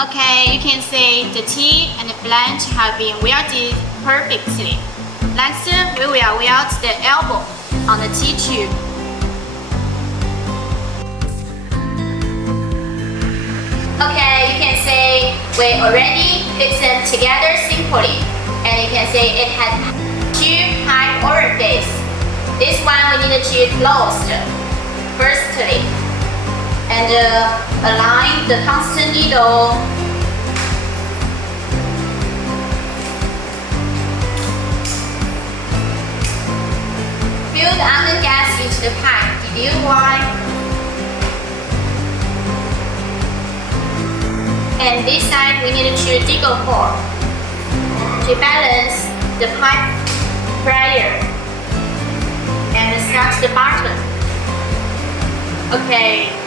Okay, you can see the T and the flange have been welded perfectly. Next, we will weld the elbow on the T-tube. Okay, you can see we already fixed them together simply. And you can see it has two pipe orifices. This one we need to close firstly. And align the tungsten needle. Fill the onion gas into the pipe. Did you why? And this side we need to dig a hole to balance the pipe pressure and start the button. Okay.